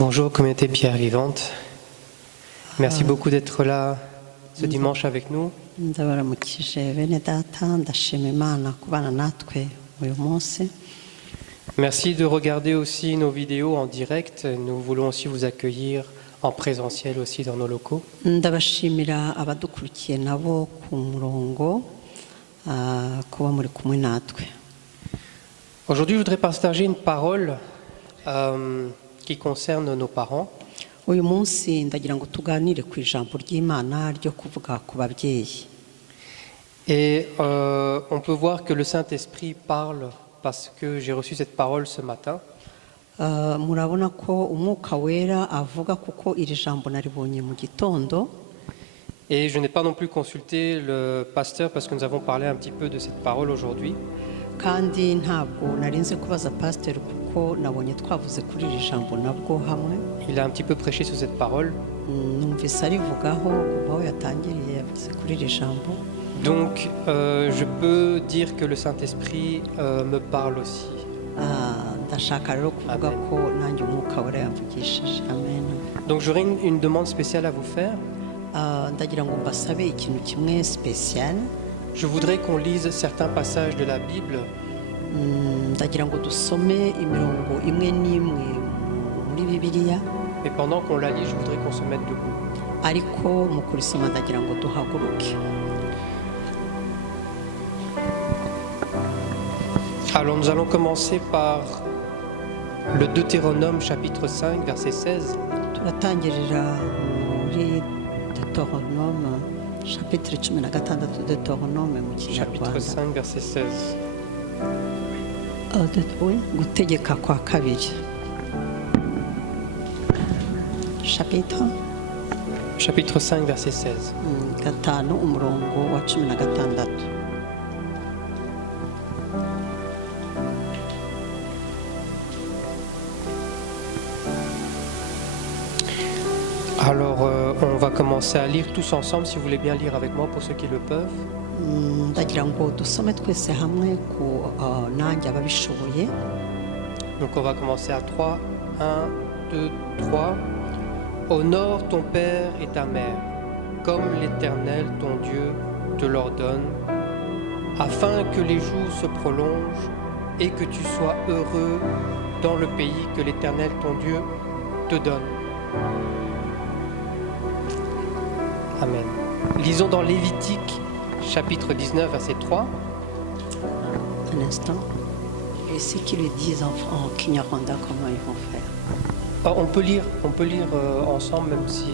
Bonjour communauté Pierre Vivante. Merci beaucoup d'être là ce dimanche avec nous. ndabaramukije bene data ndashima Imana kubana natwe uyu munsi. Merci de regarder aussi nos vidéos en direct. Nous voulons aussi vous accueillir en présentiel aussi dans nos locaux. Ndabashimira abadukurikiye nabo ku murongo kuba muri kumwe natwe. Aujourd'hui, je voudrais partager une parole qui concerne nos parents. Uyu munsi ndagira ngo tuganire ku ijambo ry'Imana ryo kuvuga ku babyeyi. Et on peut voir que le Saint-Esprit parle parce que j'ai reçu cette parole ce matin. Murabona ko umwuka wera avuga kuko iri jambo naribonye mu gitondo. Et je n'ai pas non plus consulté le pasteur parce que nous avons parlé un petit peu de cette parole aujourd'hui. Kandi ntabwo narinze kubaza pastor kuko nabonye twavuze kuri iri jambo nabwo hamwe. Il a un petit peu prêché sur cette parole. Numvise arivugaho kuva aho yatangiriye yavuze kuri iri jambo. Donc je peux dire que le Saint-Esprit me parle aussi. Ndashaka rero kuvuga ko nanjye umwuka wera yamvugishije. Amen. Donc j'aurais une demande spéciale à vous faire. Ndagira ngo mbasabe ikintu kimwe spécial. Je voudrais qu'on lise certains passages de la Bible. Ndagira ngo dusome imirongo imwe n'imwe muri Bibiliya. Et pendant qu'on la lit, je voudrais qu'on se mette debout. Ariko mu kurisoma ndagira ngo duhaguruke. Alors nous allons commencer par le Deutéronome chapitre 5 verset 16. Turatangirira muri Deutéronome chapitre 16 Deutéronome mu Chapitre Kinyarwanda. 5 verset 16. Gutegeka kwa kabiri. Chapitre 5 verset 16. Gatanu umurongo wa 16. Alors on va commencer à lire tous ensemble, si vous voulez bien lire avec moi pour ceux qui le peuvent. Ndagira ngo dusome twese hamwe ku nanjye ababishoboye. Donc on va commencer à 3. 1, 2, 3. Honore ton père et ta mère, comme l'Éternel ton Dieu te l'ordonne, afin que les jours se prolongent et que tu sois heureux dans le pays que l'Éternel ton Dieu te donne. Amen. Lisons dans Lévitique, chapitre 19, verset 3. Un instant. Et ceux qui le disent en Kinyarwanda, comment ils vont faire? On peut lire ensemble, même si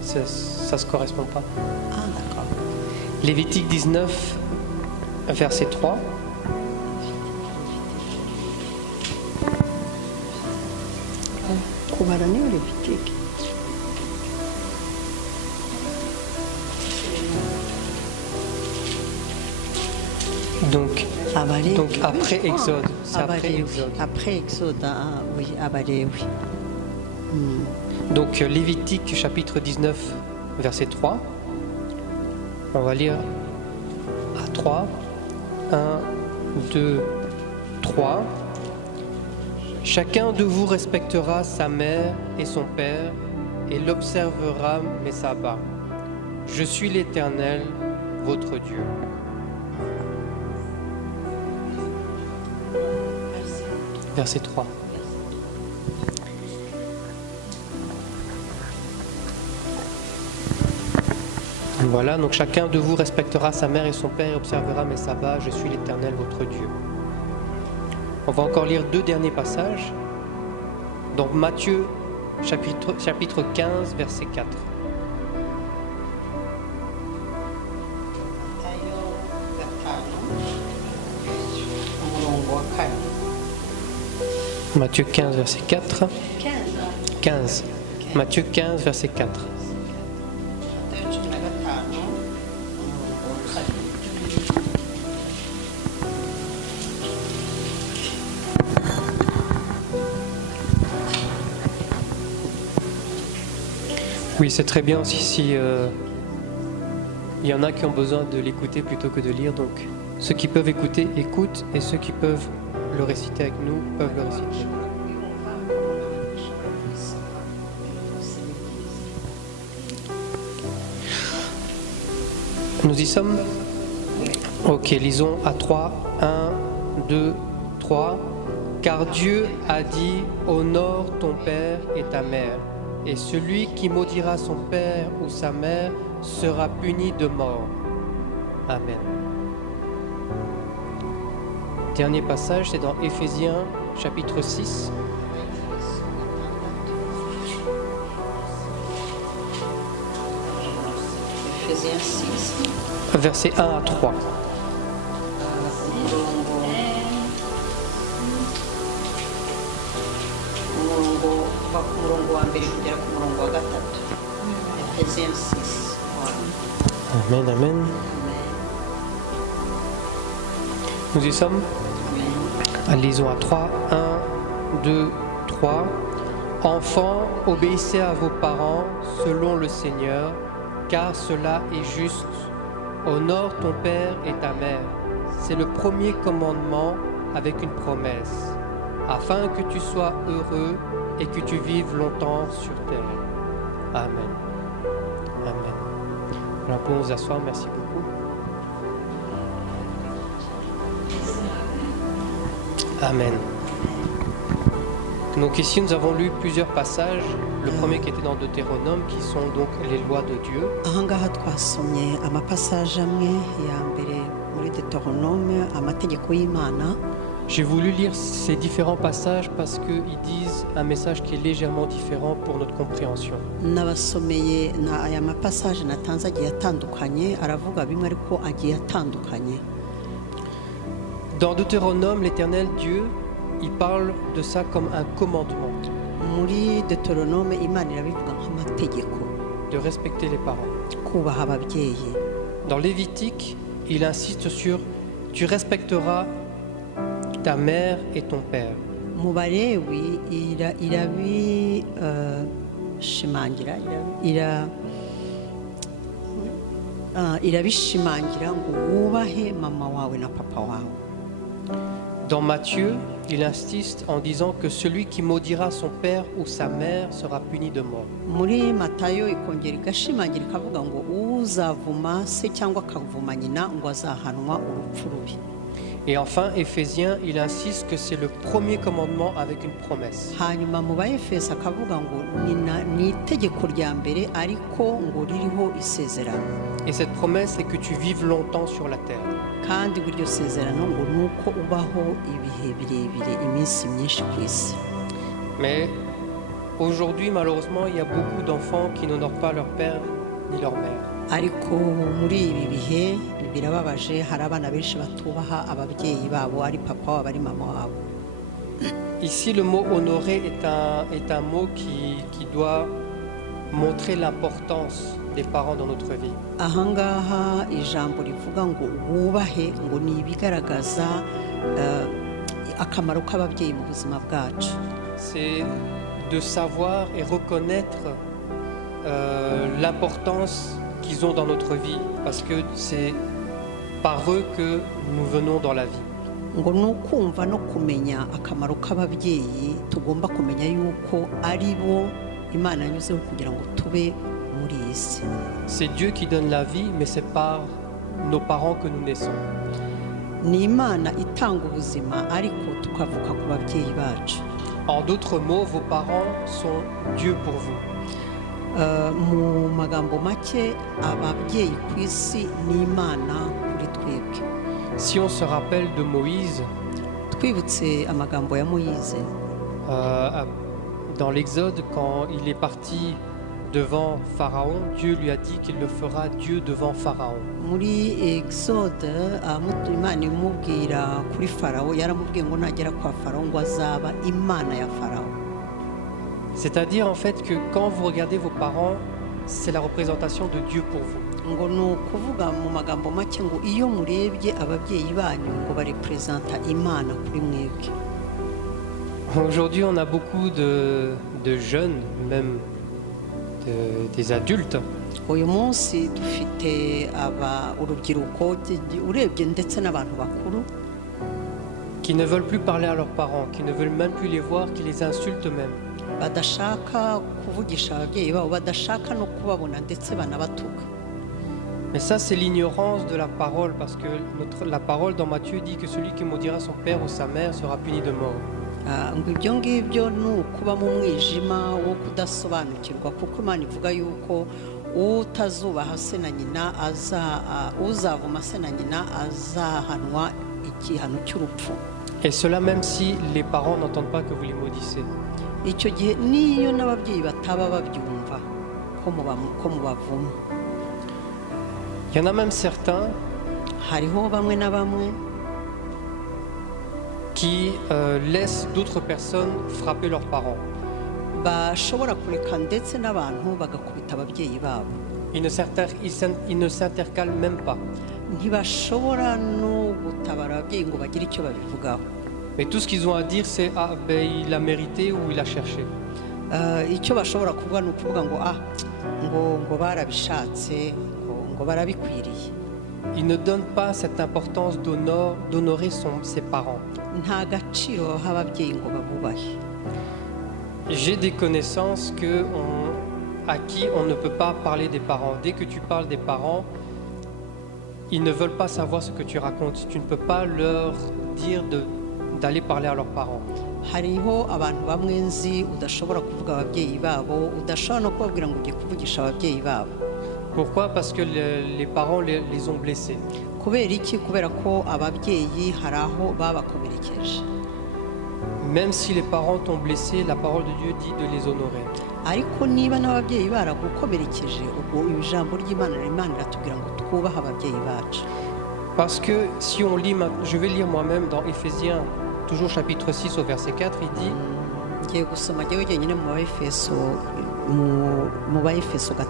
ça ne se correspond pas. Ah, d'accord. Lévitique 19, verset 3. Kubara niyo Lévitique. Donc après Exode. C'est après Exode. Après Exode, oui, Abalewi. Donc Lévitique chapitre 19 verset 3. On va lire à 3. 1, 2, 3. Chacun de vous respectera sa mère et son père et l'observera mes sabbats. Je suis l'Éternel, votre Dieu. Verset 3. Voilà, donc chacun de vous respectera sa mère et son père et observera mes sabbats. Je suis l'Éternel, votre Dieu. On va encore lire 2 derniers passages. Dans Matthieu, chapitre 15, verset 4. Matthieu 15, verset 4. 15. Matthieu 15, verset 4. Oui, c'est très bien aussi si il y en a qui ont besoin de l'écouter plutôt que de lire. Donc ceux qui peuvent écouter, écoutent, et ceux qui peuvent le réciter avec nous peuvent le réciter. Nous y sommes? Ok, lisons à 3. 1, 2, 3. Car Dieu a dit, honore ton père et ta mère, et celui qui maudira son père ou sa mère sera puni de mort. Amen. Dernier passage, c'est dans Éphésiens chapitre 6. Éphésiens 6. Versets 1 à 3. Umurongo wa mbere kugera ku murongo wa gatatu. Éphésiens 6. Amen, amen. Nous y sommes? Lisons à 3. 1, 2, 3. Enfants, obéissez à vos parents selon le Seigneur, car cela est juste. Honore ton père et ta mère. C'est le premier commandement avec une promesse, afin que tu sois heureux et que tu vives longtemps sur terre. Amen. Amen. Voilà, pour nous asseoir, merci beaucoup. Amen. Donc ici, nous avons lu plusieurs passages. Le premier qui était dans Deutéronome, qui sont donc les lois de Dieu. Ahangaha twasomye amapasaje amwe ya mbere muri Deutéronome, amategeko y'Imana. J'ai voulu lire ces différents passages parce qu'ils disent un message qui est légèrement différent pour notre compréhension. Nabasomeye na aya mapasaje natanze agiye atandukanye, aravuga bimwe ariko agiye atandukanye. Dans Deutéronome, l'Éternel Dieu, il parle de ça comme un commandement. Muri Deutéronome Imana irabivuga nk'amategeko. De respecter les parents. Kubaha ababyeyi. Dans Lévitique, il insiste sur tu respecteras ta mère et ton père. Mu Balewi irabishimangira ngo wubahe mama wawe na papa wawe. Dans Matthieu, il insiste en disant que celui qui maudira son père ou sa mère sera puni de mort. Muri Matayo ikongera igashimangira ikavuga ngo uzavuma se cyangwa akavuma nyina ngo azahanwa urupfu rubi. Et enfin, Éphésiens, il insiste que c'est le premier commandement avec une promesse. Hanyuma mu Baefeso akavuga ngo ni itegeko rya mbere ariko ngo ririho isezerano. Et cette promesse, c'est que tu vives longtemps sur la terre. Kandi buryo sezerano ngo nuko ubaho ibihe birebire iminsi myinshi ku isi. Mais aujourd'hui, malheureusement, il y a beaucoup d'enfants qui n'honorent pas leur père ni leur mère. Ariko muri ibi bihe birababaje, hari abana benshi batubaha ababyeyi babo, ari papa wabo ari mama wabo. Ici, le mot honorer est un mot qui doit montrer l'importance des parents dans notre vie. Ahangaha ijambo rivuga ngo wubahe ngo ni ibigaragaza akamaro k'ababyeyi mu buzima bwacu. C'est de savoir et reconnaître l'importance qu'ils ont dans notre vie, parce que c'est par eux que nous venons dans la vie. Ngo nukumva no kumenya akamaro k'ababyeyi, tugomba kumenya yuko ari bo Imana yanyuzeho kugira ngo tube muri iyi si. C'est Dieu qui donne la vie, mais c'est par nos parents que nous naissons. Ni Imana itanga ubuzima ariko tukavuka ku babyeyi bacu. En d'autres mots, vos parents sont Dieu pour vous. Mu magambo make ababyeyi ku isi ni Imana kuri twebwe. Si on se rappelle de Moïse, twibutse amagambo ya Moïse, dans l'Exode, quand il est parti devant Pharaon, Dieu lui a dit qu'il le fera Dieu devant Pharaon. Muri Exode Imana imubwira kuri Pharaon, yaramubwiye ngo nagera kwa Pharaon ngo azaba Imana ya Pharaon. C'est-à-dire en fait que quand vous regardez vos parents, c'est la représentation de Dieu pour vous. Ngo no kuvuga mu magambo make ngo iyo murebye ababyeyi banyu ngo barepresenta Imana kuri mwebwe. Aujourd'hui, on a beaucoup de jeunes, même des adultes, uyu munsi dufite urubyiruko urebye ndetse n'abantu bakuru qui ne veulent plus parler à leurs parents, qui ne veulent même plus les voir, qui les insultent même. badashaka kuvugisha ababyeyi babo, badashaka no kubabona ndetse banabatuka. Mais ça, c'est l'ignorance de la parole, parce que la parole dans Matthieu dit que celui qui maudira son père ou sa mère sera puni de mort. ngo ibyo ngibyo ni ukuba mu mwijima wo kudasobanukirwa kuko Imana ivuga yuko utazubaha se na nyina uzavuma se na nyina azahanwa igihano cy'urupfu. Et cela même si les parents n'entendent pas que vous les maudissez. Icyo gihe niyo n'ababyeyi bataba babyumva ko mubavuma. Il y en a même certains hariho bamwe na bamwe qui laissent d'autres personnes frapper leurs parents. bashobora kureka ndetse n'abantu bagakubita ababyeyi babo. Ils ne s'intercalent même pas. ntibashobora no gutabara ababyeyi ngo bagire icyo babivugaho. Mais tout ce qu'ils ont à dire, c'est ah ben il a mérité ou il a cherché. icyo bashobora kuvuga ni ukuvuga ngo barabishatse ngo barabikwiriye. Ils ne donnent pas cette importance d'honorer ses parents. nta gaciro baha ababyeyi ngo babubahe. J'ai des connaissances à qui on ne peut pas parler des parents. Dès que tu parles des parents, ils ne veulent pas savoir ce que tu racontes. Tu ne peux pas leur dire d'aller parler à leurs parents. hariho abantu bamwe nzi udashobora kuvuga ababyeyi babo, udashobora no kubabwira ngo ugiye kuvugisha ababyeyi babo. Pourquoi? Parce que les parents les ont blessés. kubera iki? kubera ko ababyeyi hari aho babakomerekeje. Même si les parents t'ont blessé, la parole de Dieu dit de les honorer. ariko niba n'ababyeyi baragukomerekeje, ubwo ijambo ry'Imana riratubwira ngo twubahe ababyeyi bacu. Parce que si on lit, je vais lire moi-même dans Éphésiens, toujours chapitre 6 au verset 4, il dit ngiye gusoma jyewe jyenyine mu Baefeso 6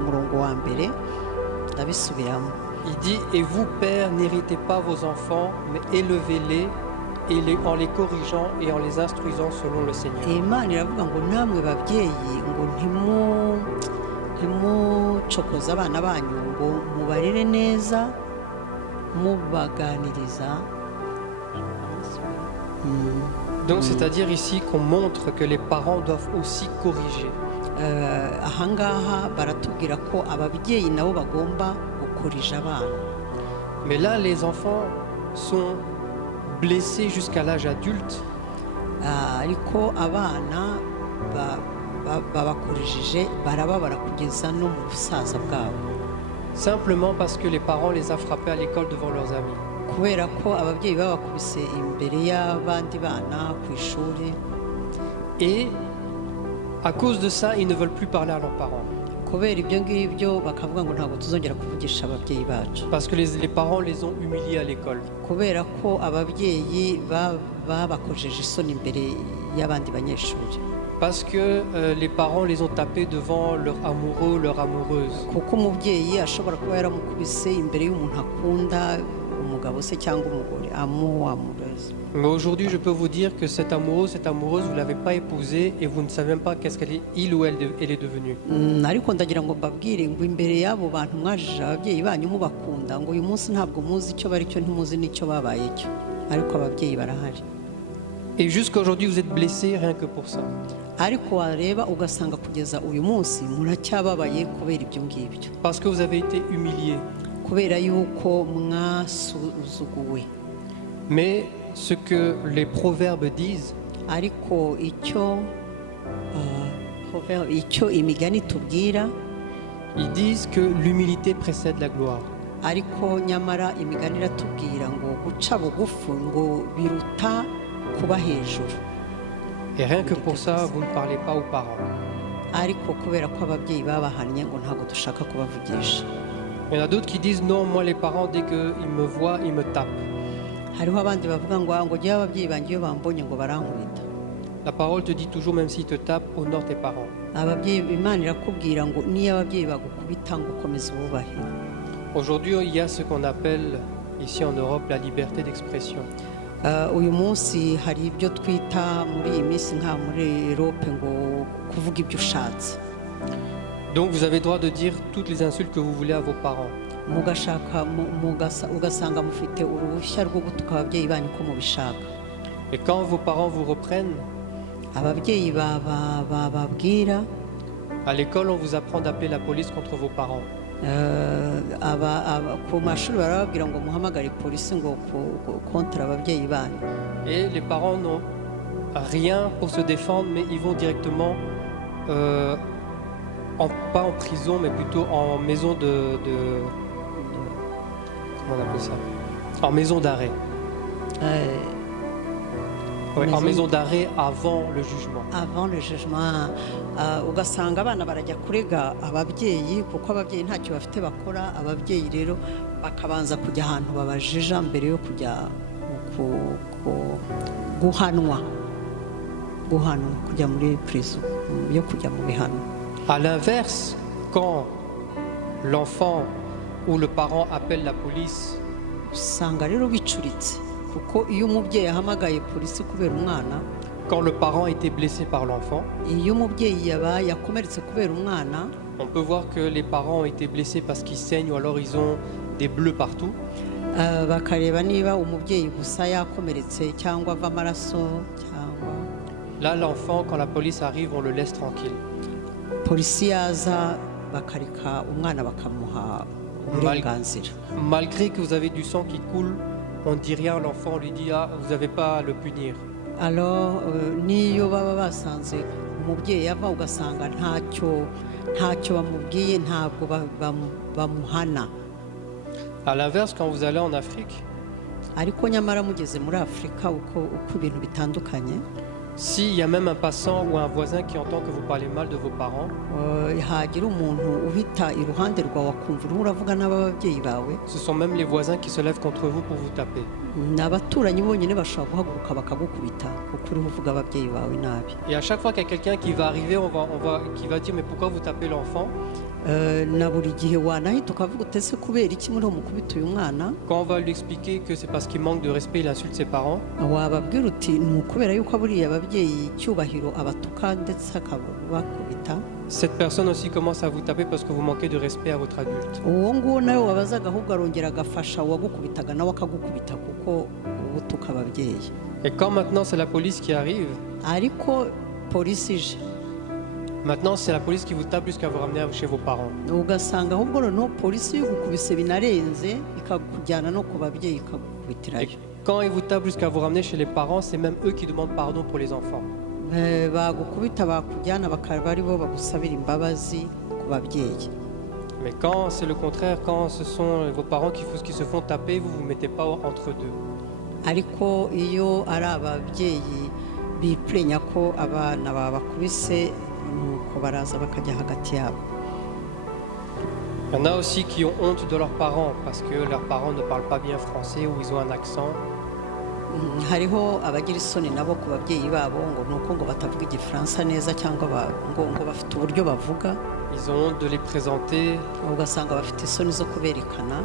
umurongo wa mbere ndabisubiramo. Il dit, et vous, pères, n'héritez pas vos enfants, mais élevez-les en les corrigeant et en les instruisant selon le Seigneur. Imana iravuga ngo namwe babyeyi ngo ntimucokoze abana banyu, ngo mubarere neza mubaganiriza. Donc c'est-à-dire ici qu'on montre que les parents doivent aussi corriger. ahangaha baratubwira ko ababyeyi nabo bagomba gukorija abana. Mais là, les enfants sont blessés jusqu'à l'âge adulte. ariko abana babakorijije barababara kugeza no mu busaza bwabo. Simplement parce que les parents les ont frappés à l'école devant leurs amis. kubera ko ababyeyi babakubise imbere y'abandi bana ku ishuri. Et à cause de ça, ils ne veulent plus parler à leurs parents. kubera ibyo ngibyo bakavuga ngo ntabwo tuzongera kuvugisha ababyeyi bacu. Parce que les parents les ont humiliés à l'école. kubera ko ababyeyi babakojeje isoni imbere y'abandi banyeshuri. Parce que les parents les ont tapés devant leur amoureux, leur amoureuse. kuko umubyeyi ashobora kuba yaramukubise imbere y'umuntu akunda, umugabo se cyangwa umugore, amoureuse. Mais aujourd'hui, je peux vous dire que cet amoureux, cette amoureuse, vous ne l'avez pas épousée et vous ne savez même pas qu'est-ce il ou elle est devenue. ariko ndagira ngo mbabwire ngo imbere y'abo bantu mwajije ababyeyi banyu mubakunda, ngo uyu munsi ntabwo muzi icyo bari cyo, ntimuzi n'icyo babaye cyo, ariko ababyeyi barahari. Et jusqu'à aujourd'hui, vous êtes blessés rien que pour ça. ariko wareba ugasanga kugeza uyu munsi muracyababaye kubera ibyo ngibyo. Parce que vous avez été humiliés. kubera yuko mwasuzuguwe. Mais ce que les proverbes disent, ariko icyo imigani tubwira, ils disent que l'humilité précède la gloire. ariko nyamara imigani iratubwira ngo guca bugufi ngo biruta kuba hejuru. Et rien que pour ça, vous ne parlez pas aux parents. ariko kubera ko ababyeyi babahannye ngo ntabwo dushaka kubavugisha. Il y en a d'autres qui disent non, moi les parents, dès qu'ils me voient, ils me tapent. hariho abandi bavuga ngo jyewe ababyeyi banjye iyo bambonye ngo barankubita. La parole te dit toujours, même s'ils te tapent, honore tes parents. ababyeyi, Imana irakubwira ngo niyo ababyeyi bagukubita ngo ukomeze ububahe. Aujourd'hui, il y a ce qu'on appelle ici en Europe la liberté d'expression. uyu munsi hari ibyo twita muri iyi minsi nka muri Europe ngo kuvuga ibyo ushatse. Donc vous avez le droit de dire toutes les insultes que vous voulez à vos parents. ugasanga mufite uruhushya rwo gutuka ababyeyi banyu ko mubishaka. Et quand vos parents vous reprennent, ababyeyi bababwira, à l'école, on vous apprend d'appeler la police contre vos parents. ku mashuri barababwira ngo muhamagare polisi ngo kontra ababyeyi banyu. Et les parents n'ont rien pour se défendre, mais ils vont directement, pas en prison, mais plutôt en maison comment on appelle ça? En maison d'arrêt. Ouais, en maison d'arrêt avant le jugement. Avant le jugement. Ugasanga abana barajya kurega ababyeyi kuko ababyeyi ntacyo bafite bakora, ababyeyi rero bakabanza kujya ahantu babajija mbere yo kujya guhanwa kujya muri prison, yo kujya mu bihano. À l'inverse, quand l'enfant ou le parent appelle la police, usanga rero bicuritse kuko iyo umubyeyi ahamagaye polisi kubera umwana, quand le parent a été blessé par l'enfant, iyo umubyeyi yakomeretse kubera umwana, on peut voir que les parents ont été blessés parce qu'ils saignent ou alors ils ont des bleus partout. Bakareba niba umubyeyi gusa yakomeretse cyangwa ava amaraso cyangwa. Là, l'enfant, quand la police arrive, on le laisse tranquille. Polisi yaza bakarika umwana bakamuha uburenganzira. Malgré que vous avez du sang qui coule, on ne dit rien à l'enfant, on lui dit ah, vous n'avez pas à le punir. Alors niyo baba basanze umubyeyi ava ugasanga ntacyo bamubwiye, ntabwo bamuhana. À l'inverse, quand vous allez en Afrique, ariko nyamara mugeze muri Afrika uko ibintu bitandukanye, s'il y a même un passant ou un voisin qui entend que vous parlez mal de vos parents, hagira umuntu uhita iruhande rwawe akumva urimo uravuga n'ababyeyi bawe, ce sont même les voisins qui se lèvent contre vous pour vous taper. N'abaturanyi bonyine bashobora guhaguruka bakagukubita kuko uri uvuga ababyeyi bawe nabi. Et à chaque fois qu'il y a quelqu'un qui va arriver, qui va dire mais pourquoi vous tapez l'enfant? Na buri gihe wanahita ukavuga utese kubera iki muri mukubita uyu mwana. Quand on va lui expliquer que c'est parce qu'il manque de respect, il insulte ses parents. Wababwira uti ni ukubera yuko buriya ababyeyi icyubahiro abatuka ndetse akabakubita. Cette personne aussi commence à vous taper parce que vous manquez de respect à votre adulte. Uwo nguwo nawe wabazaga ahubwo arongera agafasha uwagukubitaga nawe akagukubita kuko ubutuka ababyeyi. Et quand maintenant c'est la police qui arrive, ariko polisi ije, maintenant c'est la police qui vous tape jusqu'à vous ramener chez vos parents. ugasanga ahubwo no polisi y'ugukubise binarenze ikakujyana no ku babyeyi ikagukubitirayo. Quand ils vous tapent jusqu'à vous ramener chez les parents, c'est même eux qui demandent pardon pour les enfants. Bagukubita bakujyana bakaba ari bo bagusabira imbabazi ku babyeyi. Mais quand c'est le contraire, quand ce sont vos parents qui se font taper, vous ne vous mettez pas entre deux. Ariko iyo ari ababyeyi biplenya ko abana babakubise nuko baraza bakajya hagati yabo. Il y en a aussi qui ont honte de leurs parents parce que leurs parents ne parlent pas bien français ou ils ont un accent. Hariho abagira isoni nabo ku babyeyi babo ngo nuko ngo batavuga igifaransa neza cyangwa ngo bafite uburyo bavuga. Ils ont honte de les présenter. Ugasanga bafite isoni zo kuberekana.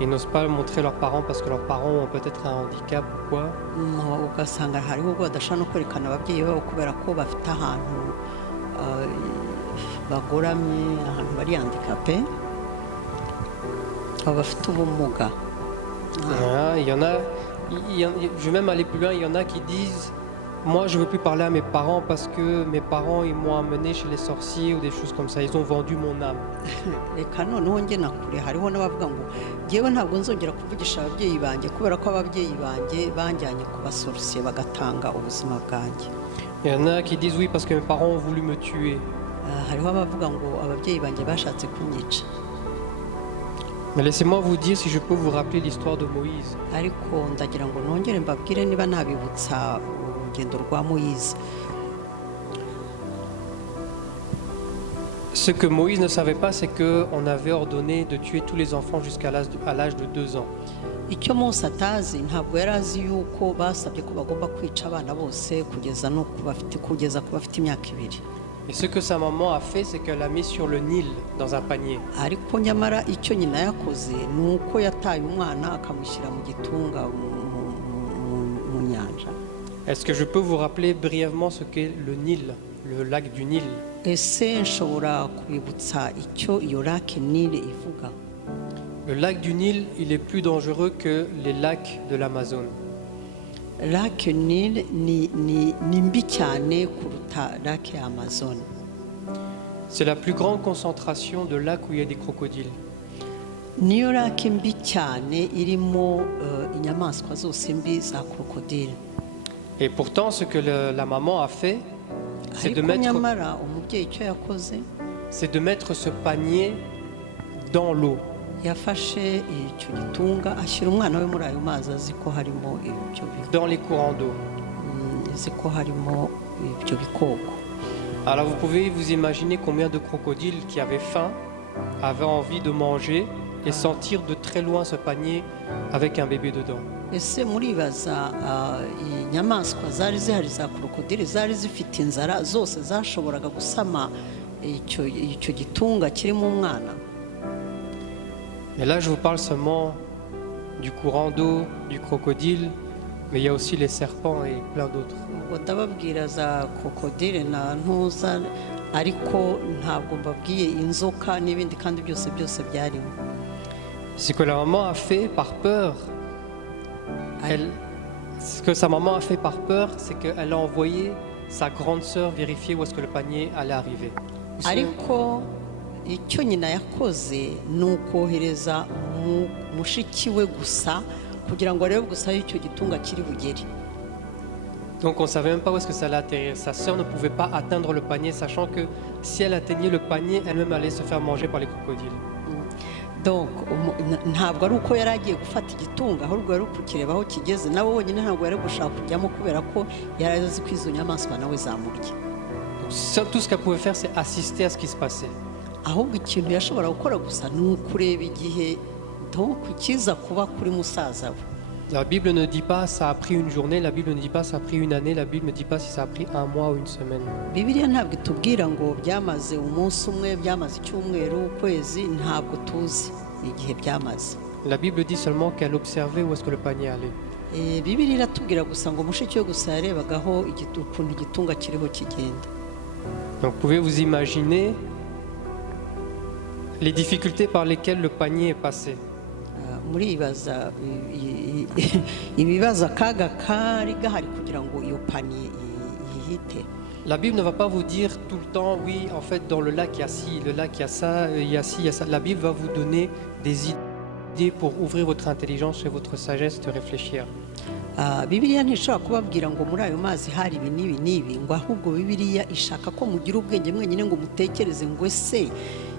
Ils n'osent pas montrer leurs parents parce que leurs parents ont peut-être un handicap ou quoi. Ugasanga hariho ubwo badashaka no kwerekana ababyeyi babo kubera ko bafite ahantu bagoramye, ahantu bari handicapé, bafite ubumuga. Il y en a, je vais même aller plus loin, il y en a qui disent moi je veux plus parler à mes parents parce que mes parents ils m'ont amené chez les sorciers ou des choses comme ça, ils ont vendu mon âme. Reka noneho njye nakure hariho n'abavuga ngo ngewe ntabwo nzongera kuvugisha ababyeyi banjye kubera ko ababyeyi banjye banjyanye ku basorcier bagatanga ubuzima bwanjye. Il y en a qui disent oui parce que mes parents ont voulu me tuer. Hariho abavuga ngo ababyeyi banjye bashatse kunyica. Mais laissez-moi vous dire si je peux vous rappeler l'histoire de Moïse. Ariko ndagira ngo nongere mbabwire niba nabibutsa urugendo rwa Moïse. Ce que Moïse ne savait pas, c'est qu'on avait ordonné de tuer tous les enfants jusqu'à l'âge de 2 ans. Icyo Mose atazi ntabwo yari azi yuko basabye ko bagomba kwica abana bose kugeza ku bafite imyaka 2. Et ce que sa maman a fait, c'est qu'elle l'a mis sur le Nil dans un panier. Ariko nyamara icyo nyina yakoze nuko yataye umwana akamushyira mu gitunga mu nyanja. Est-ce que je peux vous rappeler brièvement ce qu'est le Nil, le lac du Nil? Ese nshobora kubibutsa icyo iyo lac Nil ivuga? Le lac du Nil, il est plus dangereux que les lacs de l'Amazone. Lac Nil ni mbi cyane kuruta lac Amazon. C'est la plus grande concentration de lacs où il y a des crocodiles. niyo rake mbi cyane irimo inyamaswa zose mbi za krokodile. Et pourtant, ce que la maman a fait, c'est de, ariko nyamara umubyeyi icyo yakoze mettre ce panier dans l'eau. yafashe icyo gitunga ashyira umwana we muri ayo mazi azi ko harimo ibyo Dans les courants d'eau. azi ko harimo ibyo bikoko. Alors vous pouvez vous imaginer combien de crocodiles qui avaient faim, avaient envie de manger et sentir de très loin ce panier avec un bébé dedans. ese muribaza inyamaswa zari zihari za krokodile zari zifite inzara zose zashoboraga gusama icyo gitunga kirimo umwana. Mais là, je vous parle seulement du courant d'eau, du crocodile, mais il y a aussi les serpents et plein d'autres. ubwo ndababwira za krokodile na ntuza ariko ntabwo mbabwiye inzoka n'ibindi kandi byose byarimo. Ce que la maman a fait par peur, ce que sa maman a fait par peur, c'est qu'elle a envoyé sa grande sœur vérifier où est-ce que le panier allait arriver. ariko icyo nyina yakoze ni ukohereza mushiki we gusa kugira ngo arebe gusa aho icyo gitunga kiri bugere. Donc on ne savait même pas où est-ce que ça allait atterrir. Sa sœur ne pouvait pas atteindre le panier, sachant que si elle atteignait le panier, elle-même allait se faire manger par les crocodiles. Donc ntabwo ari uko yari agiye gufata igitunga ahubwo yari ukukireba aho kigeze nawe wenyine ntabwo yari gushaka kujyamo kubera ko yari azi ko izo nyamaswa nawe zamurya. Tout ce qu'elle pouvait faire, c'est assister à ce qui se passait. ahubwo ikintu yashobora gukora gusa ni ukureba igihe kiza kuba kuri musaza we. La Bible ne dit pas ça a pris une journée, la Bible ne dit pas ça a pris une année, la Bible ne dit pas si ça a pris un mois ou une semaine. Bibiliya ntabwo itubwira ngo byamaze umunsi umwe, byamaze icyumweru, ukwezi, ntabwo tuzi igihe byamaze. La Bible dit seulement qu'elle observait où est-ce que le panier allait. Bibiliya iratubwira gusa ngo mushiki we gusa yarebagaho ukuntu igitunga kiriho kigenda. Donc vous pouvez vous imaginer les difficultés par lesquelles le panier est passé. Muribaza ibibazo akaga kari gahari kugira ngo iyo paniye yihite. La Bible ne va pas vous dire tout le temps, oui, en fait, dans le lac, il y a ci, le lac, il y a ça, il y a ci, il y a ça. La Bible va vous donner des idées pour ouvrir votre intelligence et votre sagesse de réfléchir. Bibiliya ntishobora kubabwira ngo muri ayo mazi hari ibi n'ibi n'ibi, ngo ahubwo Bibiliya ishaka ko mugira ubwenge mwenyine ngo mutekereze ngo ese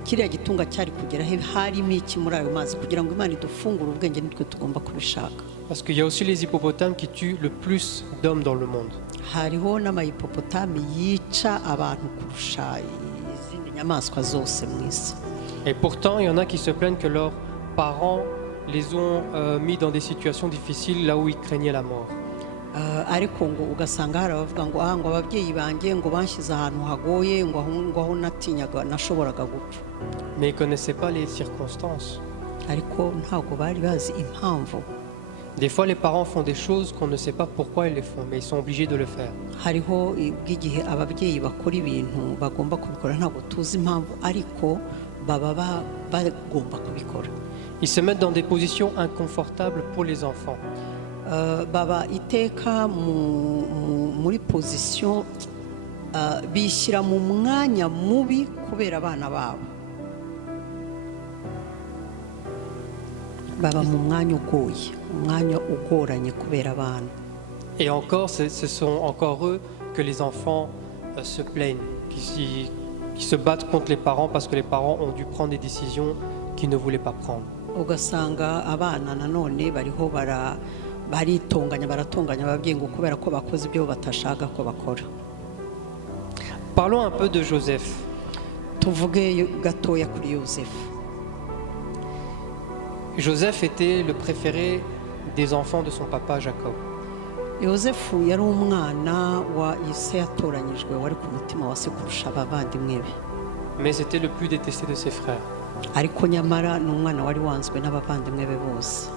kiriya gitunga cyari kugera he, harimo iki muri ayo mazi, kugira ngo Imana idufungure ubwenge nitwe tugomba kubishaka. Parce qu'il y a aussi les hippopotames qui tuent le plus d'hommes dans le monde. Hariho n'amahipopotame yica abantu kurusha izindi nyamaswa zose mu isi. Et pourtant, il y en a qui se plaignent que leurs parents les ont mis dans des situations difficiles là où ils craignaient la mort. Ariko ngo ugasanga hari abavuga ngo ngo ababyeyi banjye ngo banshyize ahantu hagoye ngo aho natinyaga nashoboraga gupfa. Mais ils ne connaissaient pas les circonstances. Ariko ntabwo bari bazi impamvu. Des fois, les parents font des choses qu'on ne sait pas pourquoi ils les font, mais ils sont obligés de le faire. Hariho bw'igihe ababyeyi bakora ibintu bagomba kubikora ntabwo tuzi impamvu ariko baba bagomba kubikora. Ils se mettent dans des positions inconfortables pour les enfants. Baba iteka muri position bishyira mu mwanya mubi kubera abana babo. Baba mu mwanya ugoye, umwanya ugoranye kubera abana. Et encore, ce sont encore eux que les enfants se plaignent, qui se battent contre les parents parce que les parents ont dû prendre des décisions qu'ils ne voulaient pas prendre. Ugasanga abana nanone bariho baratonganya ababyeyi ngo kubera ko bakoze ibyo batashaka ko bakora. Parlons un peu de Joseph. Tuvuge gatoya kuri Yosefu. Joseph était le préféré des enfants de son papa Jacob. Yosefu yari umwana wa Ise yatoranyijwe wari ku mutima wa se kurusha abavandimwe be. Mais c'était le plus détesté de ses frères. Ariko nyamara ni umwana wari wanzwe n'abavandimwe be bose.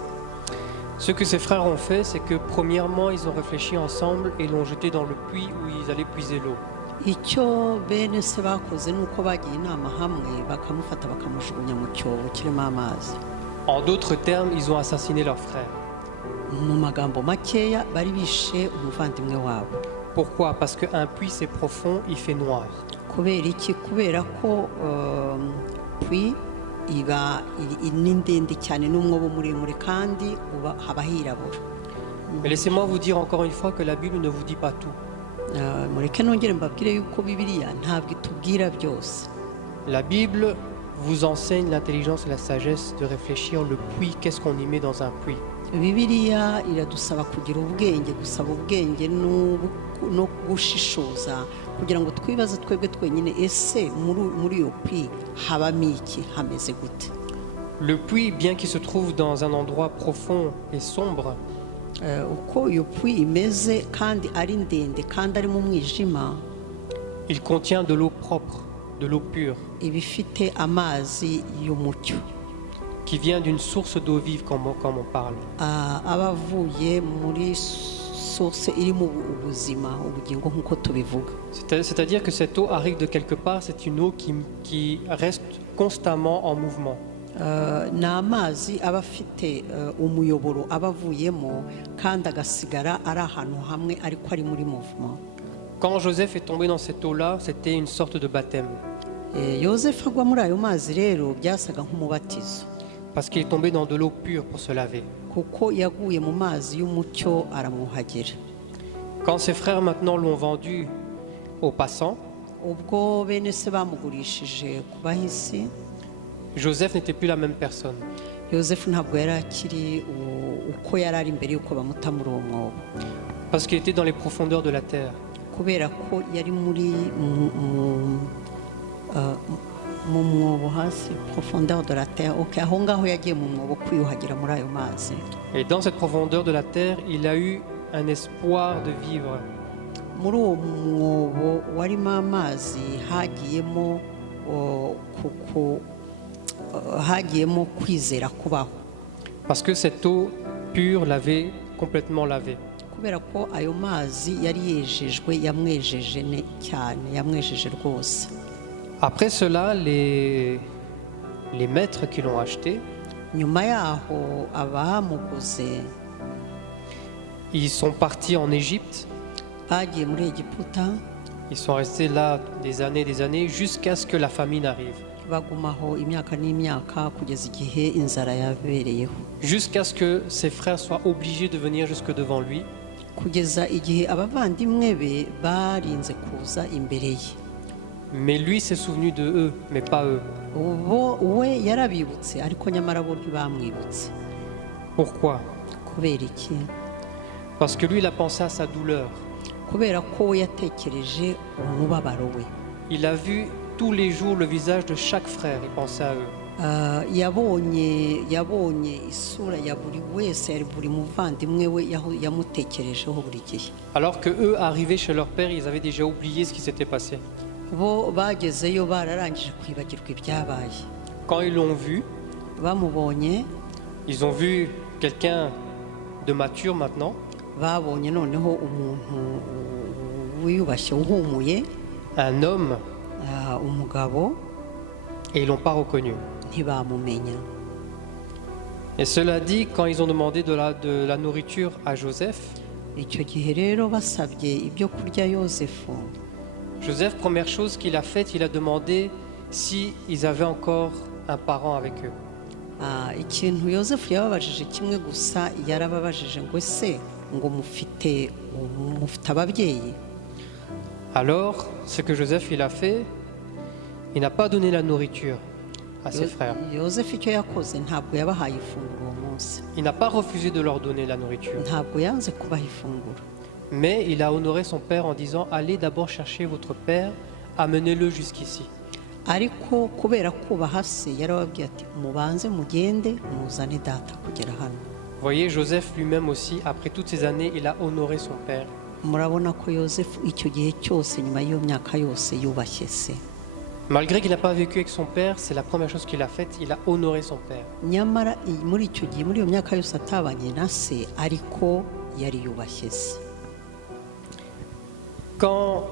Ce que ses frères ont fait, c'est que premièrement, ils ont réfléchi ensemble et l'ont jeté dans le puits où ils allaient puiser l'eau. Icyo bene se bakoze nuko bagiye inama hamwe bakamufata bakamujugunya mu cyobo kirimo amazi. En d'autres termes, ils ont assassiné leur frère. Mu magambo makeya bari bishe umuvandimwe wabo. Pourquoi? Parce qu'un puits c'est profond, il fait noir. Kubera iki? Kubera ko puits iba ni ndende cyane n'umwobo muremure kandi haba hirabura. Mais laissez-moi vous dire encore une fois que la Bible ne vous dit pas tout. Mureke nongere mbabwire yuko Bibiliya ntabwo itubwira byose. La Bible vous enseigne l'intelligence et la sagesse de réfléchir le puits, qu'est-ce qu'on y met dans un puits. Bibiliya iradusaba kugira ubwenge, gusaba ubwenge no gushishoza kugira ngo twibaze twebwe twenyine ese muri iyo puits habamo iki, hameze gute. Le puits, bien qu'il se trouve dans un endroit profond et sombre, uko iyo puits imeze kandi ari ndende kandi ari mu mwijima, il contient de l'eau propre, de l'eau pure, ibifite amazi y'umucyo qui vient d'une source d'eau vive comme on parle. abavuye muri source iri mu ubuzima, ubugingo nk'uko tubivuga. C'est-à-dire que cette eau arrive de quelque part, c'est une eau qui reste constamment en mouvement. Ni amazi aba afite umuyoboro aba avuyemo kandi agasigara ari ahantu hamwe ariko ari muri mouvement. Quand Joseph est tombé dans cette eau-là, c'était une sorte de baptême. Yosefu agwa muri ayo mazi rero byasaga nk'umubatizo, parce qu'il est tombé dans de l'eau pure pour se laver. kuko yaguye mu mazi y'umucyo aramwuhagira. Quand ses frères maintenant l'ont vendu aux passants, ubwo bene se bamugurishije ku bahisi, Joseph n'était plus la même personne. Yosefu ntabwo yari akiri uko yari ari mbere y'uko bamuta muri uwo mwobo, Parce qu'il était dans les profondeurs de la terre. kubera ko yari muri mu mwobo hasi, profondeur de la terre. Aho ngaho yagiye mu mwobo kwiyuhagira muri ayo mazi. Et dans cette profondeur de la terre, il a eu un espoir de vivre. Muri uwo mwobo warimo amazi hagiyemo kwizera kubaho, Parce que cette eau pure l'avait complètement lavé. kubera ko ayo mazi yari yejejwe, yamwejeje cyane, yamwejeje rwose. Après cela, les maîtres qui l'ont acheté, Nyuma yaho abamuguze ils sont partis en Égypte. bagiye muri Egiputa, Ils sont restés là des années, jusqu'à ce que la famine arrive. bagumaho imyaka n'imyaka kugeza igihe inzara yabereyeho, Jusqu'à ce que ses frères soient obligés de venir jusque devant lui. kugeza igihe abavandimwe be barinze kuza imbere ye. Mais lui s'est souvenu de eux, mais pas eux. We yarabibutse ariko nyamara bo ntibamwibutse. Pourquoi? Kubera iki? Parce que lui, il a pensé à sa douleur. Kubera ko we yatekereje umubabaro we. Il a vu tous les jours le visage de chaque frère, il pensait à eux. Yabonye isura ya buri wese, buri muvandimwe we yamutekerejeho buri gihe. Alors que eux, arrivés chez leur père, ils avaient déjà oublié ce qui s'était passé. Bo bagezeyo bararangije kwibagirwa ibyabaye. Quand ils l'ont vu, Bamubonye, ils ont vu quelqu'un de mature maintenant, babonye noneho umuntu wiyubashye uhumuye, un homme, umugabo, et ils l'ont pas reconnu. ntibamumenya. Et cela dit, quand ils ont demandé de la nourriture à Joseph, Icyo gihe rero basabye ibyo kurya Yosefu, Joseph, première chose qu'il a faite, il a demandé si ils avaient encore un parent avec eux. ikintu Yosefu yababajije kimwe gusa, yarababajije ngo ese ngo mufite ababyeyi. Alors, ce que Joseph il a fait, il n'a pas donné la nourriture à ses frères. Yosefu icyo yakoze ntabwo yabahaye ifunguro uwo munsi, Il n'a pas refusé de leur donner la nourriture, ntabwo yanze kubaha ifunguro, mais il a honoré son père en disant « Allez d'abord chercher votre père, amenez-le jusqu'ici. ariko kubera kubaha se yarababwiye ati mubanze mugende muzane data kugera hano. » Vous voyez, Joseph lui-même aussi, après toutes ces années, il a honoré son père. Murabona ko Yosefu icyo gihe cyose, nyuma y'iyo myaka yose, yubashye se. Malgré qu'il n'a pas vécu avec son père, c'est la première chose qu'il a faite, il a honoré son père. Nyamara muri icyo gihe, muri iyo myaka yose atabanye na se, ariko yari yubashye se. Quand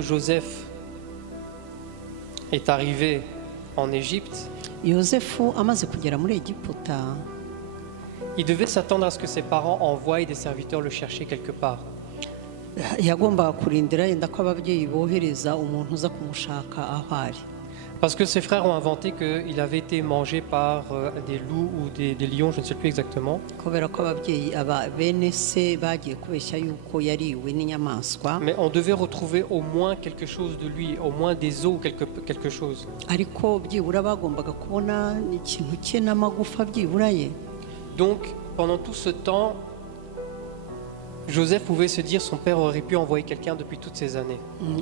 Joseph est arrivé en Égypte, Yosefu amaze kugera muri Egiputa, il devait s'attendre à ce que ses parents envoient des serviteurs le chercher quelque part. yagombaga kurindira yenda ko ababyeyi bohereza umuntu uza kumushaka aho ari. Parce que ses frères ont inventé qu'il avait été mangé par des loups ou des lions, je ne sais plus exactement. Kubera ko ababyeyi bene se bagiye kubeshya yuko yariwe n'inyamaswa, Mais on devait retrouver au moins quelque chose de lui, au moins des os ou quelque chose. ariko byibura bagombaga kubona ikintu cye n'amagufa byibura ye. Donc, pendant tout ce temps, Joseph pouvait se dire son père aurait pu envoyer quelqu'un depuis toutes ces années.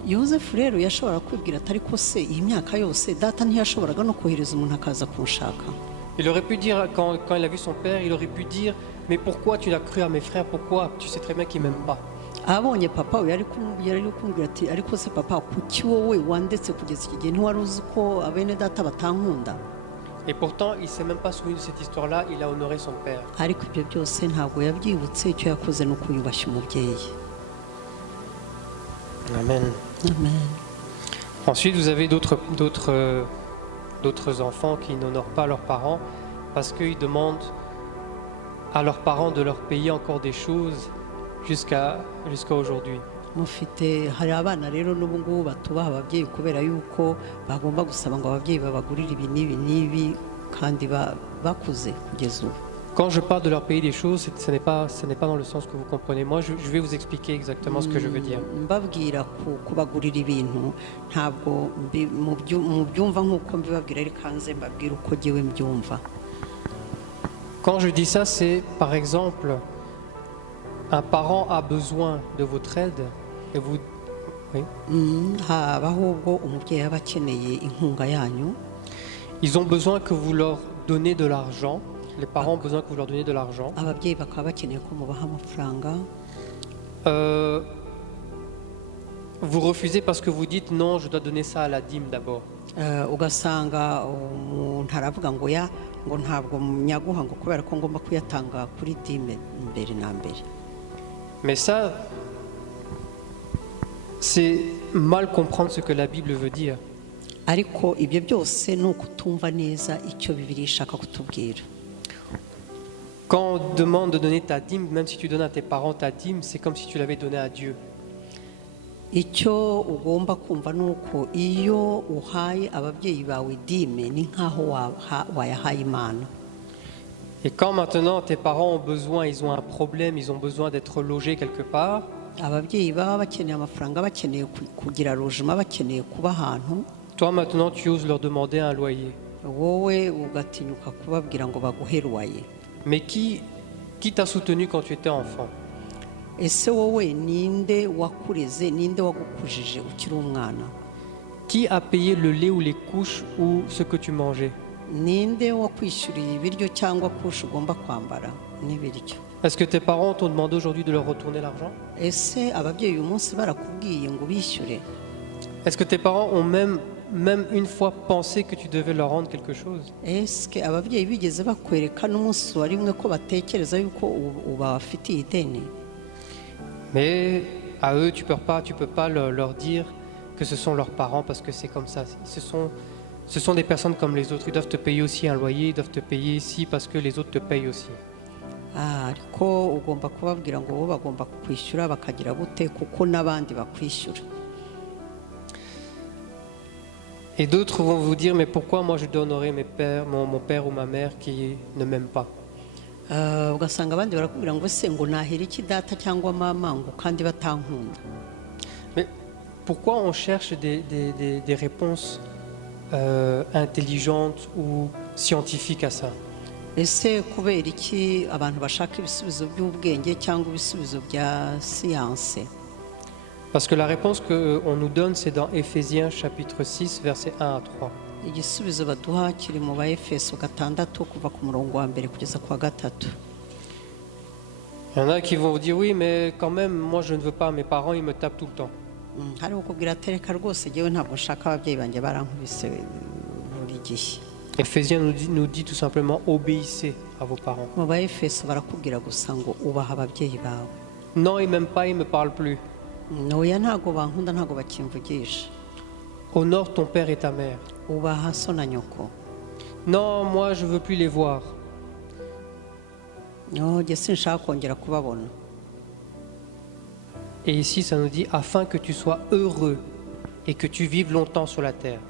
Yosefu rero yashobora kwibwira ati ariko se iyi myaka yose data ntiyashoboraga no kohereza umuntu akaza kunshaka. Il aurait pu dire, quand il a vu son père, il aurait pu dire « Mais pourquoi tu l'as cru à mes frères? Pourquoi? Tu sais très bien qu'ils ne m'aiment pas. » Abonye papa we yari kumubwira ati ariko se papa kuki wowe wandetse kugeza iki gihe ntiwari uzi ko abene data batankunda? Et pourtant, il ne s'est même pas souvenu de cette histoire-là, il a honoré son père. Ariko ibyo byose ntabwo yabyibutse, icyo yakoze ni uko yubashye umubyeyi. Amen. Amen. Ensuite, vous avez d'autres enfants qui n'honorent pas leurs parents parce qu'ils demandent à leurs parents de leur payer encore des choses jusqu'à aujourd'hui. Hari abana rero n'ubu ngubu batubaha ababyeyi kubera yuko bagomba gusaba ngo ababyeyi babagurire ibi n'ibi n'ibi kandi bakuze kugeza ubu. Quand je parle de leur payer des choses, ce n'est pas dans le sens que vous comprenez. Moi, je vais vous expliquer exactement ce que je veux dire. Mbabwira kubagurira ibintu ntabwo mu byumva nk'uko mbibabwira ariko hanze mbabwira uko jyewe mbyumva. Quand je dis ça, c'est par exemple un parent a besoin de votre aide et vous... Oui. Habaho ubwo umubyeyi aba akeneye inkunga yanyu. Ils ont besoin que vous leur donnez de l'argent. Les parents ont besoin que vous leur donniez de l'argent. Ababyeyi bakaba bakeneye ko mubaha amafaranga. Vous refusez parce que vous dites non, je dois donner ça à la dîme d'abord. Ugasanga umuntu aravuga ngo ya ngo ntabwo nyaguha ngo kubera ko ngomba kuyatanga kuri dîme mbere na mbere. Mais ça, c'est mal comprendre ce que la Bible veut dire. Ariko ibyo byose ni ukutumva neza icyo Bibiliya ishaka kutubwira. Quand on demande de donner ta dîme, même si tu donnes à tes parents ta dîme, c'est comme si tu l'avais donné à Dieu. Icyo ugomba kumva ni uko iyo uhaye ababyeyi bawe dîme ni nk'aho wayahaye Imana. Et quand maintenant tes parents ont besoin, ils ont un problème, ils ont besoin d'être logés quelque part, ababyeyi baba bakeneye amafaranga, bakeneye kugira logement, bakeneye kuba ahantu, toi maintenant tu oses leur demander un loyer. wowe ugatinyuka kubabwira ngo baguhe loyer. Mais qui t'a soutenu quand tu étais enfant? Ese wowe ninde wakureze, ninde wagukujije ukiri umwana? Qui a payé le lait ou les couches ou ce que tu mangeais? Ninde wakwishyuriye ibiryo cyangwa kusha ugomba kwambara n'ibiryo? Est-ce que tes parents t'ont demandé aujourd'hui de leur retourner l'argent? Ese ababyeyi uyu munsi barakubwiye ngo bishyure? Est-ce que tes parents ont même une fois pensé que tu devais leur rendre quelque chose? Ese ababyeyi bigeze bakwereka n'umunsi wa rimwe ko batekereza yuko ubafitiye ideni? Mais à eux, tu peux pas leur dire que ce sont leurs parents parce que c'est comme ça. Ce sont des personnes comme les autres. Ils doivent te payer aussi un loyer, ils doivent te payer ici parce que les autres te payent aussi. Ariko ugomba kubabwira ngo bo bagomba kwishyura bakagira gute kuko n'abandi bakwishyura. Et d'autres vont vous dire mais pourquoi moi je dois honorer mon père ou ma mère qui ne m'aiment pas? Ugasanga abandi barakubwira ngo se ngo nahera iki data cyangwa mama ngo kandi batankunda. Mais pourquoi on cherche des réponses intelligentes ou scientifiques à ça? Ese kubera iki abantu bashaka ibisubizo by'ubwenge cyangwa ibisubizo bya siyanse? Parce que la réponse qu'on nous donne, c'est dans Éphésiens chapitre 6, versets 1 à 3. Igisubizo baduha kiri mu Baefeso 6 kuva ku murongo wa mbere kugeza ku wa 3. Il y en a qui vont vous dire oui, mais quand même, moi je ne veux pas, mes parents ils me tapent tout le temps. Hari ukubwira atereka rwose jyewe ntabwo nshaka ababyeyi banjye barankubise buri gihe. Éphésiens nous dit tout simplement obéissez à vos parents. Mu Baefeso barakubwira gusa ngo ubaha ababyeyi bawe. Non, ils m'aiment pas, ils me parlent plus. Noya ntago bankunda ntago bakimvugisha. Honore ton père et ta mère. Ubaha so na nyoko. Non, moi je veux plus les voir. No, jye sinshaka kongera kubabona. Et ici, ça nous dit afin que tu sois heureux et que tu vives longtemps sur la terre.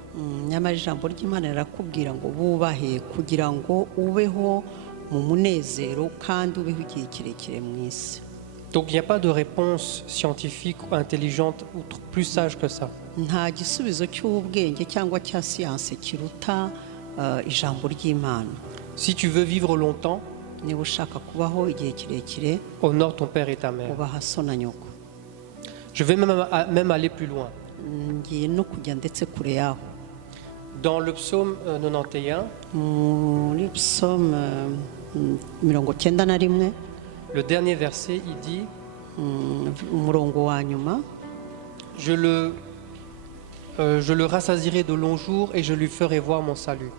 nyamara ijambo ry'imana rirakubwira ngo bubahe kugira ngo ubeho mu munezero kandi ubeho igihe kirekire mu isi. Donc il n'y a pas de réponse scientifique ou intelligente ou plus sage que ça. nta gisubizo cy'ubwenge cyangwa cya siyanse kiruta ijambo ry'imana. Si tu veux vivre longtemps, niba ushaka kubaho igihe kirekire honore ton père et ta mère. ubaha so na nyoko. Je vais même aller plus loin. ngiye no kujya ndetse kure yaho. Dans le psaume 91, muri psaume 91 le dernier verset, il dit umurongo wa nyuma, je le rassasierai de longs jours et je lui ferai voir mon salut.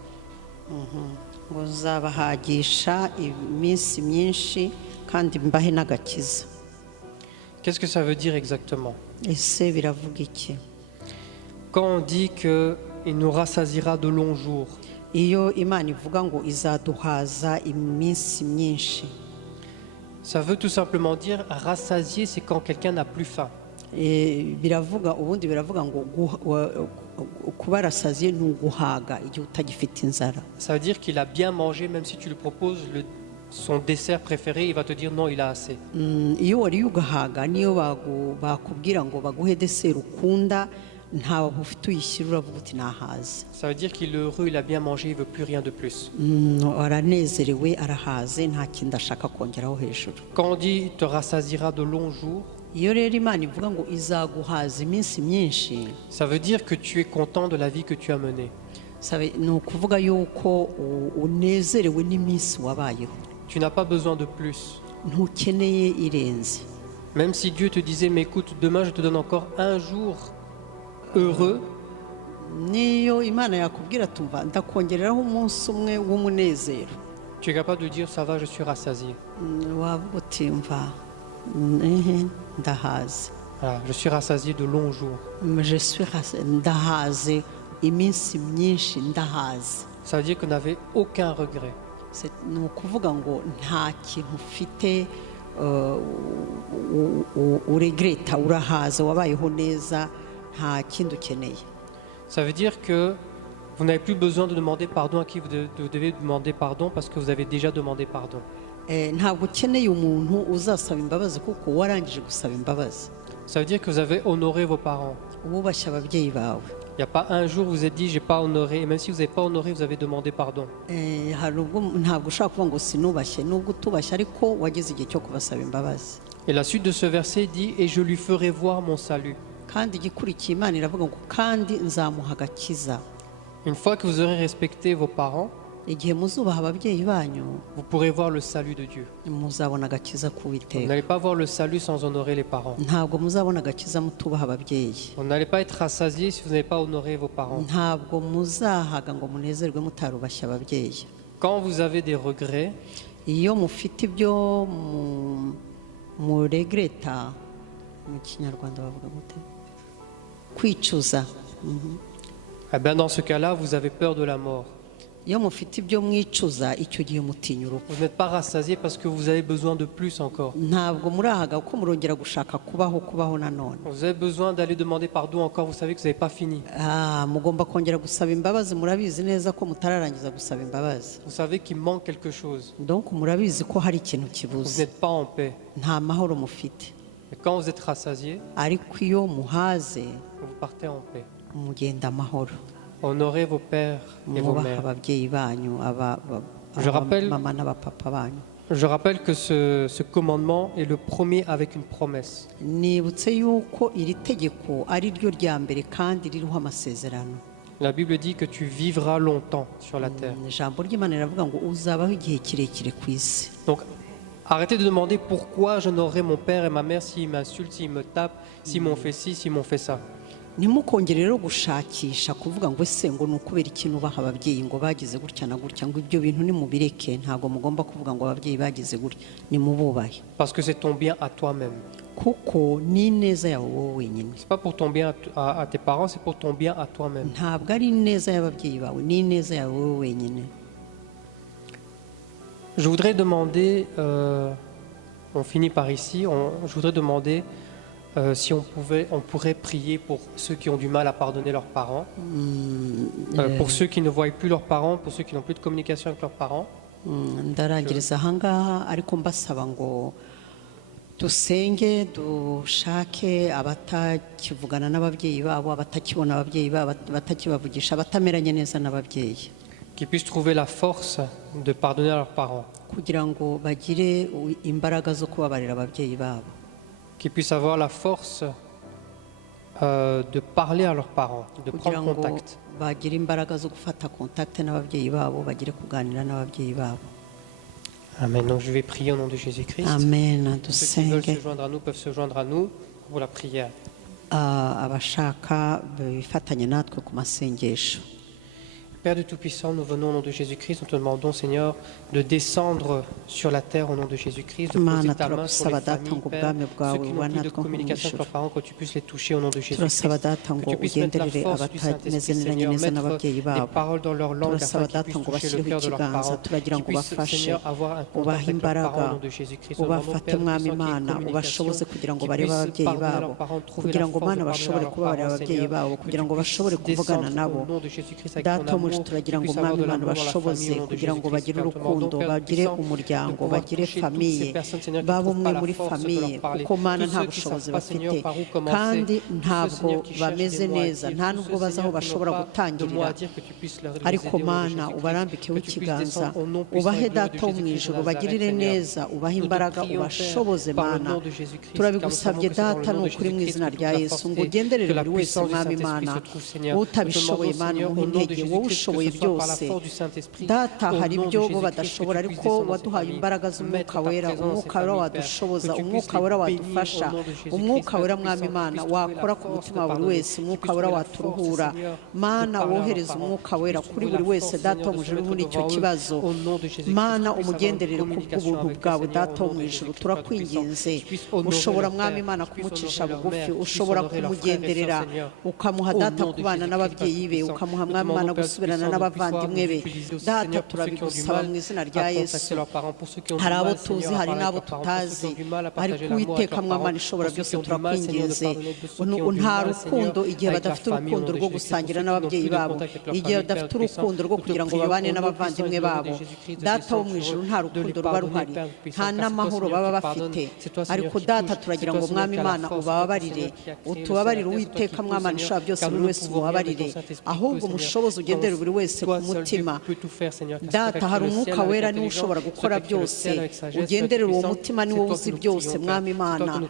ngo uzabahagisha iminsi myinshi kandi mbahe n'agakiza. Qu'est-ce que ça veut dire exactement? ese biravuga iki? Quand on dit qu'il nous rassasiera de longs jours, iyo imana ivuga ngo izaduhaza iminsi myinshi, ça veut tout simplement dire rassasier, c'est quand quelqu'un n'a plus faim. ubundi biravuga ngo kuba rasaziye ni uguhaga igihe utagifite inzara. Ça veut dire qu'il a bien mangé, même si tu lui proposes son dessert préféré, il va te dire non, il a assez. iyo wariye ugahaga niyo bakubwira ngo baguhe deseri ukunda ntawe ufite uyishyira uravuga uti nahaze. Ça veut dire qu'il est heureux, il a bien mangé, il veut plus rien de plus. aranezerewe arahaze nta kindi ashaka kongeraho hejuru. Quand on dit te rassasiera de longs jours, iyo rero imana ivuga ngo izaguhaza iminsi myinshi, ça veut dire que tu es content de la vie que tu as menée. ni ukuvuga yuko unezerewe n'iminsi wabayeho. Tu n'as pas besoin de plus. ntukeneye irenze. Même si Dieu te disait, mais écoute, demain je te donne encore un jour heureux, niyo imana yakubwira tumva ndakongereraho umunsi umwe w'umunezero, tu es capable de dire, ça va, je suis rassasié. wavuga uti mva ndahaze. Voilà, je suis rassasié de longs jours. ndahaze iminsi myinshi ndahaze. Ça veut dire que n'avait aucun regret. ni ukuvuga ngo nta kintu ufite uregreta, urahaze, wabayeho neza, nta kindi ukeneye. Ça veut dire que vous n'avez plus besoin de demander pardon à qui vous devez demander pardon parce que vous avez déjà demandé pardon. ntabwo ukeneye umuntu uzasaba imbabazi kuko warangije gusaba imbabazi. Ça veut dire que vous avez honoré vos parents. wubashye ababyeyi bawe. Il n'y a pas un jour où vous vous êtes dit j'ai pas honoré, et même si vous n'avez pas honoré, vous avez demandé pardon. hari ubwo ntabwo ushobora kuvuga ngo sinubashye, nubwo utubashye ariko wageze igihe cyo kubasaba imbabazi. Et la suite de ce verset dit et je lui ferai voir mon salut. kandi igikurikiye imana iravuga ngo kandi nzamuha agakiza. Une fois que vous aurez respecté vos parents, igihe muzubaha ababyeyi banyu, vous pourrez voir le salut de Dieu. muzabona agakiza Vous k'Uwiteka. n'allez pas voir le salut sans honorer les parents. ntabwo muzabona agakiza mutubaha ababyeyi. Vous n'allez pas être rassasié si vous n'avez pas honoré vos parents. ntabwo muzahaga ngo munezerwe mutarubashye ababyeyi. Quand vous avez des regrets, iyo mufite ibyo muregreta, mu kinyarwanda bavuga gute, kwicuza. eh bien dans ce cas-là, vous avez peur de la mort. iyo mufite ibyo mwicuza icyo gihe mutinya urupfu. Vous n'êtes pas rassasié parce que vous avez besoin de plus encore. ntabwo murahaga kuko murongera gushaka kubaho nanone. Vous avez besoin d'aller demander pardon encore, vous savez que vous n'avez pas fini. mugomba kongera gusaba imbabazi, murabizi neza ko mutararangiza gusaba imbabazi. Vous savez qu'il manque quelque chose. donc murabizi ko hari ikintu Vous kibuze, n'êtes pas en paix. nta mahoro mufite. Et quand vous êtes rassasié, ariko iyo muhaze vous partez en paix. mugenda amahoro. Honorez vos pères et vos mwubaha mères. ababyeyi banyu, Je rappelle- mama n'abapapa banyu. Je rappelle que ce commandement est le premier avec une promesse. nibutse yuko iri tegeko ari ryo rya mbere kandi ririho amasezerano. La Bible dit que tu vivras longtemps sur la terre. ijambo ry'imana riravuga ngo uzabaho igihe kirekire ku isi. Donc, arrêtez de demander pourquoi j'honorerai mon père et ma mère s'ils m'insultent, s'ils me tapent, s'ils m'ont fait ci, s'ils m'ont fait ça. ntimukongere rero gushakisha kuvuga ngo ese ngo ni ukubera ikintu ubaha ababyeyi ngo bagize gutya na gutya, ngo ibyo bintu nimubireke. ntabwo mugomba kuvuga ngo ababyeyi bagize gutya, nimububahe Parce que c'est ton bien à toi-même. kuko ni ineza yawe wowe wenyine. C'est pas pour ton bien à tes parents, c'est pour ton bien à toi-même. ntabwo ari ineza y'ababyeyi bawe, ni ineza yawe wowe wenyine. Je voudrais demander, on finit par ici, je voudrais demander si on pourrait prier pour ceux qui ont du mal à pardonner leurs parents, pour ceux qui ne voient plus leurs parents, pour ceux qui n'ont plus de communication avec leurs parents. ndarangiriza ahangaha ariko mbasaba ngo dusenge dushake abatakivugana n'ababyeyi babo, abatakibona ababyeyi babo, abatakibavugisha, abatameranye neza n'ababyeyi, qui puissent trouver la force de pardonner à leurs parents, kugira ngo bagire imbaraga zo kubabarira ababyeyi babo, qui puissent avoir la force de parler à leurs parents, de kugira prendre ngo contact. bagire imbaraga zo gufata contact n'ababyeyi babo, bagire kuganira n'ababyeyi babo. Amen. Donc je vais prier au nom de Jésus-Christ. Amen. Ceux qui veulent Dusenge se joindre à nous peuvent se joindre à nous pour la prière. abashaka bifatanya natwe ku masengesho. Père de Tout-Puissant, nous venons au nom de Jésus-Christ, nous te demandons, Seigneur, de descendre sur la terre au nom de Jésus-Christ, de poser ta main sur les familles, Père, ceux qui n'ont plus de communication avec leurs parents, que tu puisses les toucher au nom de Jésus-Christ, que tu puisses mettre la force du Saint-Esprit, Seigneur, mettre des paroles dans leur langue afin qu'ils puissent toucher le cœur de leurs parents, qu'ils puissent, Seigneur, avoir un contact avec leurs parents au nom de Jésus-Christ. Nous demandons, Père, mwami Imana ubashoboze kugira ngo barebe ababyeyi babo, kugira ngo Mana bashobore kubabarira ababyeyi babo, kugira ngo bashobore kuvugana nabo. Data mu turagira ngo Mwami Imana bashoboze kugira ngo bagire urukundo, bagire umuryango, bagire famiye, baba umwe muri famiye, kuko Mana nta bushobozi bafite kandi ntabwo bameze neza, nta nubwo bazi aho bashobora gutangirira, ariko Mana ubarambikeho ikiganza, ubahe Data wo mu ijuru, bagirire neza, ubahe imbaraga, ubashoboze Mana. Turabigusabye Data ni ukuri mu izina rya Yesu, ngo ugenderere buri wese Mwami Imana, utabishoboye Mana umuhe intege, wowe ushoboye byose. Data hari ibyo bo badashobora, ariko waduhaye imbaraga z'umwuka wera, umwuka wera wadushoboza, umwuka wera wadufasha, umwuka wera Mwami Imana wakora ku mutima wa buri wese, umwuka wera waturuhura Mana, wohereza umwuka wera kuri buri wese Data wo mu ijuru muri icyo kibazo. Mana umugenderere ku bw'ubuntu bwawe Data wo mu ijuru, turakwinginze. Ushobora Mwami Imana kumucisha bugufi, ushobora kumugenderera ukamuha Data kubana n'ababyeyi be, ukamuha Mwami Imana gusubirana n'abavandimwe be. Data turabigusaba mu izina rya Yesu. Hari abo tuzi, hari n'abo tutazi, ariko Uwiteka Mwami ishobora byose turakwinginze. Nta rukundo igihe badafite urukundo rwo gusangira n'ababyeyi babo, igihe badafite urukundo rwo kugira ngo babane n'abavandimwe babo. Data wo mu ijuru nta rukundo ruba ruhari, nta n'amahoro baba bafite, ariko Data turagira ngo Mwami Imana ubabarire, utubabarire Uwiteka Mwami ishobora byose, buri wese umubabarire, ahubwo umushobozi ugendere buri wese ku mutima. Data hari umwuka wera niwe ushobora gukora byose, ugenderera uwo mutima niwo uzi byose Mwami Imana.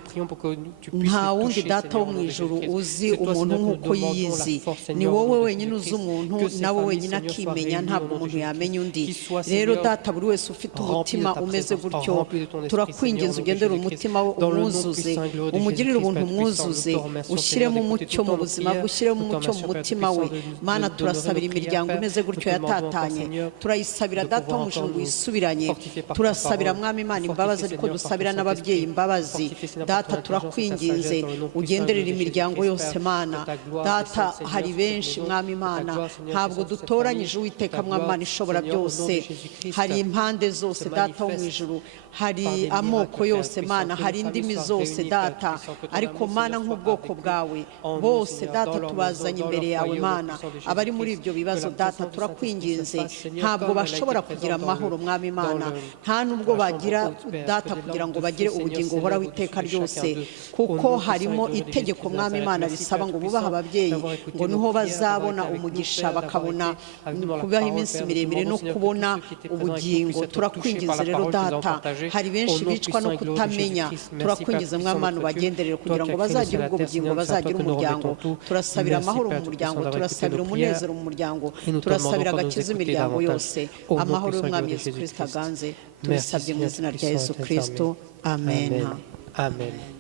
Nta wundi Data wo mu ijuru uzi umuntu nk'uko yiyizi, ni wowe wenyine uzi umuntu, nawe wenyine akimenya, ntabwo umuntu yamenya undi. Rero Data buri wese ufite umutima umeze gutyo, turakwinginze ugendere umutima we, umwuzuze, umugirire ubuntu, umwuzuze, ushyiremo umucyo mu buzima bwe, ushyiremo umucyo mu mutima we. Mana turasabira imiryango imeze gutyo yatatanye, turayisabira Data wo mu ijuru ngo yisubiranye, turasabira Mwami Imana imbabazi, ariko dusabira n'ababyeyi imbabazi. Data turakwinginze ugenderera imiryango yose Mana. Data hari benshi Mwami Imana, ntabwo dutoranyije Uwiteka Mwami Imana ishobora byose, hari impande zose Data wo mu ijuru, hari amoko yose Mana, hari indimi zose Data, ariko Mana nk'ubwoko bwawe bose Data tubazanye imbere yawe Mana. Abari muri ibyo bibazo Data turakwinginze, ntabwo bashobora kugira amahoro Mwami Imana, nta nubwo bagira Data kugira ngo bagire ubugingo buhoraho iteka ryose, kuko harimo itegeko Mwami Imana risaba ngo bubahe ababyeyi, ngo niho bazabona umugisha, bakabona kubaho iminsi miremire no kubona ubugingo. Turakwinginze rero Data, hari benshi bicwa no kutamenya, turakwingize Mwami Imana ubagenderere kugira ngo bazagire ubwo bugingo, bazagire umuryango. Turasabira amahoro mu muryango, turasabira umunezero mu muryango, turasabira agakiza imiryango yose. Amahoro y'Umwami Yesu Kristo aganze, tubisabye mu izina rya Yesu Kristo, amen. Amen.